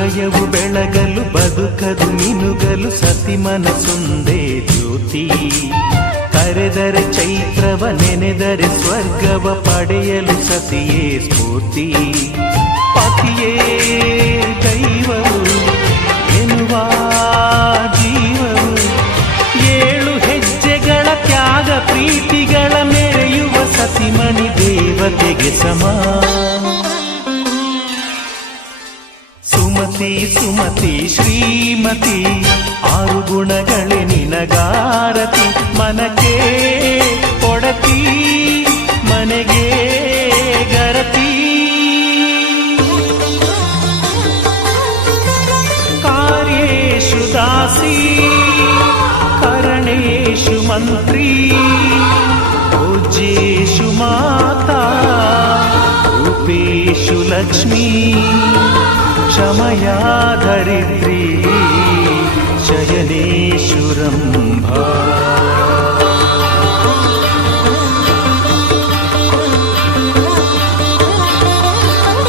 ಹೃದಯವು ಬೆಳಗಲು ಬದುಕದು ಮಿನುಗಲು ಸತಿ ಮನಸೊಂದೇ ಜ್ಯೋತಿ. ಕರೆದರೆ ಚೈತ್ರವ ನೆನೆದರೆ ಸ್ವರ್ಗವ ಪಡೆಯಲು ಸತಿಯೇ ಸ್ಫೂರ್ತಿ. ಪತಿಯೇ ದೈವವು ಎನ್ನುವ ಜೀವವು, 7 ಹೆಜ್ಜೆಗಳ ತ್ಯಾಗ ಪ್ರೀತಿಗಳ ಮೆರೆಯುವ ಸತಿಮಣಿ ದೇವತೆಗೆ ಸಮ. ಸುಮತಿ ಸುಮತಿ ಶ್ರೀಮತಿ 6 ಗುಣಗಳೇ ನಿನಗಾರತಿ. ಮನಕ್ಕೆ ಕೊಡತಿ ಮನೆಗೆ ಗರತಿ. ಕಾರ್ಯೇಷು ದಾಸಿ ಕರಣೇಷು ಮಂತ್ರಿ. ಪೂಜ್ಯೇಷು ಮಾತಾ ರೂಪೇಷು ಲಕ್ಷ್ಮೀ. ಕ್ಷಮಯಾ ಧರಿತ್ರಿ